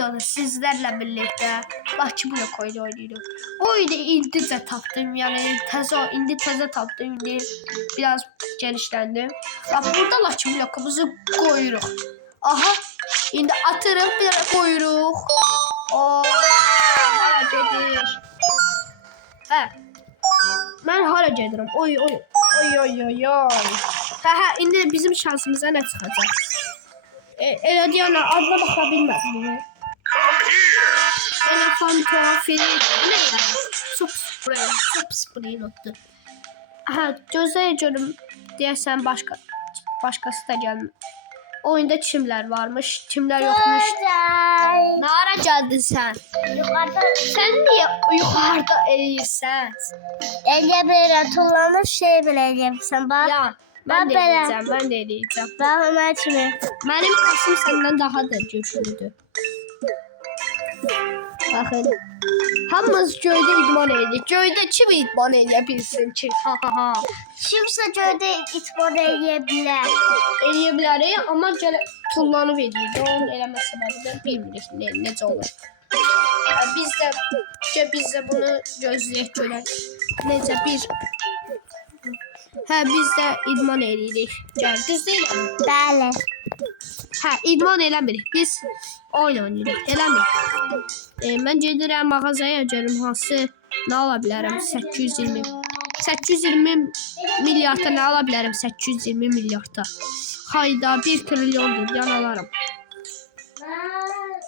videoda sizlerle birlikte Laçı blok oyunu oynuyoruz. Oyunu indicə tapdım, yani indi təzə tapdım, indi biraz genişlendim. Bak burada Laçı blokumuzu koyuruq. Aha, indi atırıq, bir koyuruq. O, hara gedir. Hə, mən hara gedirəm? Oy. Hə, indi bizim şansımıza nə çıxacaq? Elə deyənə adına baxa bilmədim. Elefanta, fil, ne ya? Çok sprey nottu. Aha, gözəl görüm deyəsən başqası da gəlmir. Oyunda çimlər varmış, çimlər yoxmuş. Ne ara gəldin sən? Yukarıda Sən niyə yuxarıda eləyirsən? böyle tullanır şey bile eləyirsən bak. Ya, mən də belə. eləyəcəm, mən də eləyəcəm. Bak Ömer kimi. Mənim kasım səndən daha da güclüdür. Baxın. Hamımız göydə idman edirik. Göydə kim idman edə bilsin ki? Ha. Kimse göyde itman eləyə Eləyə bilərik, amma gələ tullanıb edirik. Onun eləmə səbəbi də bilmirik necə olur. Biz də bunu gözləyək görək. Necə bir biz də idman edirik. Gəl, düz deyiləm. Bəli. İdman eləmirik. Biz oyun oynayırıq. Eləmirik. Mən gedirəm mağazaya görüm hansı nə ala bilərəm 820 milyarda nə ala bilərəm 820 milyarda. Hayda 1 trilyondur yan alarım.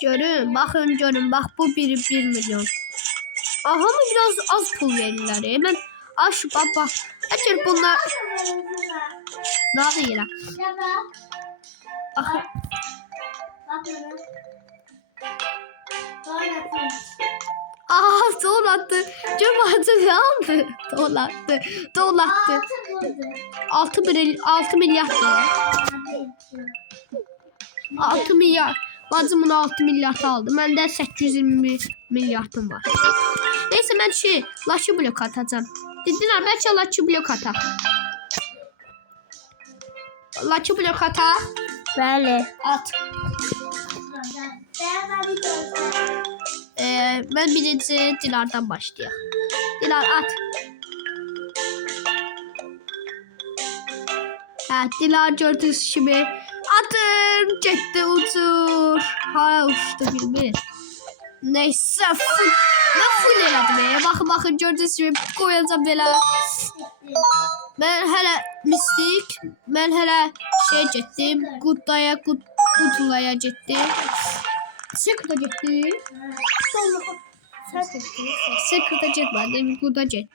Görün, baxın görün, bax bu 1 milyon. Aha mı biraz az pul verirlər. Mən aş baba. Əgər bunlar nə deyirəm? Axı donattı. Cemaatı ne aldı? Donattı. 6 milyar. 6 milyar. Bacım bunu 6 milyar aldı. Məndə 820 milyardım var. Neyse mən Laçı blok atacağım. Dedilər bəlkə Laçı blok ataq. Laçı blok ataq. Bəli. At. Ben birinci Dilar'dan başlayayım. Dilar at. Dilar gördüğünüz gibi atın gitti uçur. Hala uçtu bilmir. Neyse ne full elədim. Bakın gördüğünüz gibi koyacağım belə. Ben hələ mistik. Ben hələ getdim. Qutulaya getdim. Sekreter gitti. Sekreter getmədim. Quda getdim.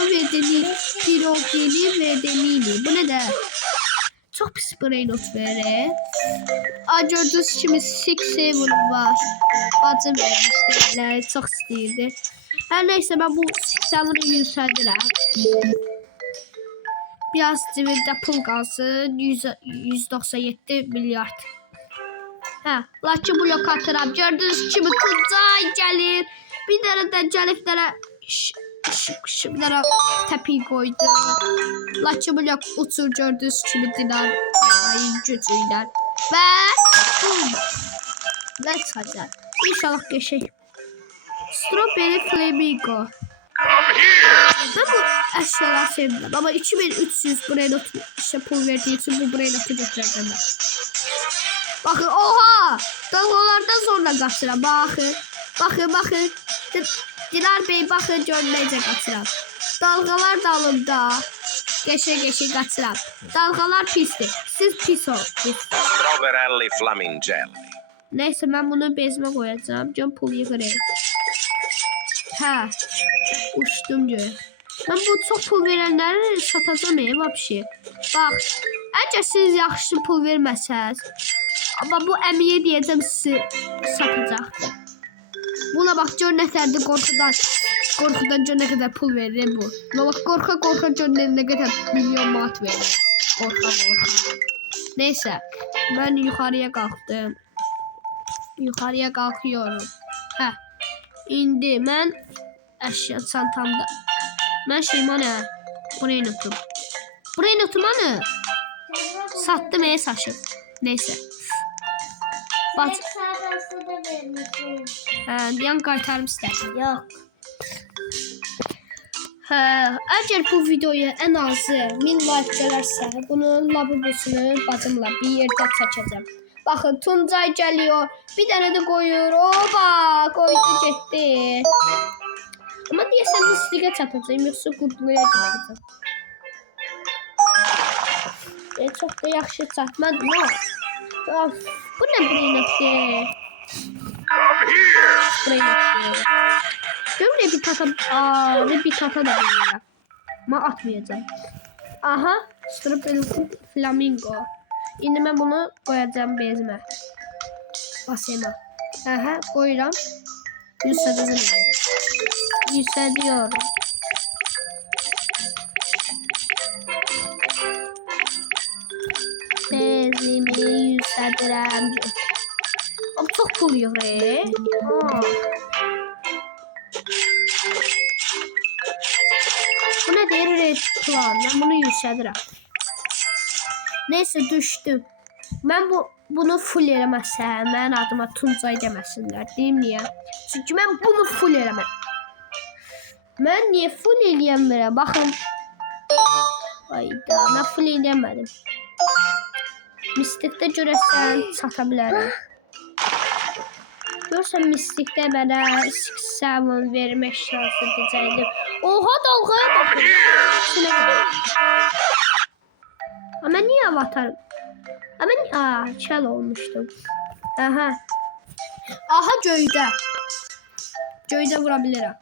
Bu ne de? Pirogeli ve delili. Bu ne de? Çok pis brain not verir. Gördüğünüz kimi 6-7 var. Bacım vermişdi. Çok istəyirdi. Her neyse ben bu 6-7'i yüksəldirəm. Biraz cibimdə pul qalsın. 197 milyard. Laçı blok atıram. Gördüğünüz kimi kızay gəlir. Bir dənə də gəliblərə şimdilərə təpi koydu. Laçı blok uçur gördüğünüz kimi Dilar gücü ilə. Və çıxacaq. İnşallah geçək. Strawberry Flamingo. Ben bu eşyalar sevdim ama 2300 buraya not pul verdiği için bu buraya notu götüreceğim ben. Bakın oha! Dalgalardan sonra kaçıram. Bakın. Dilar Bey bakın görmeyecek kaçıram. Dalgalar dalımda. Geçe kaçıram. Dalgalar pistir. Siz pis ol. Strawberry Flamingelli. Neyse ben bunu bezime koyacağım. Can pul yıkırayım. Uçtum diyor. Ben bu çok pul verenleri satacağım vəbşi. Bak, əgər siz yaxşı pul verməsəz, amma bu əmiyə deyəcəm sizi satacaqdır. Buna bak gör nə tərdi qorxudan gör nə qədər pul verir bu. Bak qorxa gör nə qədər milyon manat verir. Qorxa. Neyse, ben yukarıya kalktım. Yukarıya kalkıyorum. İndi mən əşya çantamda. Mən şeymanə buraya notum. Buraya notum anı. Sattım saçım. Neyse. Bac Sağdası da vermişsin. deyən qaytarım istərsən. Yok. Əgər bu videoya ən azı 1000 like gələrsə, bunun labubusunu bacımla bir yerdə çəkəcəm. Baxın, Tuncay gəliyor. Bir dənə də qoyur. Oba, qoydu getdi. Amma deyəsən misliqə çatacağım, yoxsa qurtluya çatacağım. Çox da yaxşı çatmadı mı? Of, bu nə breynətdir? Breynətdir. Görürəm bir tata, bir tata da bilmirəm. Amma atmayacağım. Aha, Strapelus Flamingo. İndi mən bunu qoyacağım bezimə. Basema. Aha, qoyuram. Yüksədəcəm. Yüksədiyorum. Bezimi yüksədirəm. Ama çox pul yığır. Bu ne deyir? Red plan. Ben bunu yüksədirəm. Neyse düşdüm. Mən bunu full eləməsəm, mənim adıma Tuncay deməsinlər. Deyim niyə? Çünki mən bunu full eləməm. Mən niyə full eləyəmirəm? Baxın. Ayda, mən full eləyəmədim. Mistikdə görəsən çata bilərəm. Görürsən mistikdə mənə 6-7 vermək şansı diyəcəkdim. Oha, dalğaya baxın. Şuna görə. Ama niye avatarım? Ama çel olmuştum. Aha. Aha göydə. Göydə vura bilirəm.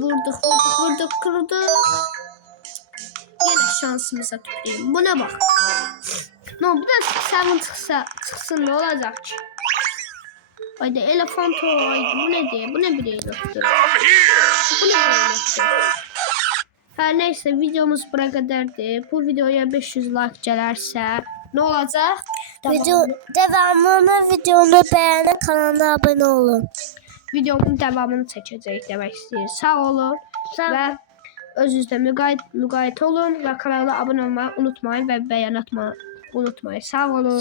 Vurduk, kırdık. Yine şansımıza tüpüreyim. Buna bak. No, bu da 7 çıksın ne olacak ki? Haydi elefanto, haydi bu ne diye? Bu ne bileyim yoktu. Bu ne bileyim. Her neyse videomuz buraya kadardı. Bu videoya 500 like gelərsə ne olacak? Devamını videonu beğenin, kanalına abone olun. Videomun devamını çəkəcəyik demək istəyir. Sağ olun və özünüzdə müqayət olun və kanala abunə olmayı unutmayın və bəyən atmayı unutmayın. Sağ olun.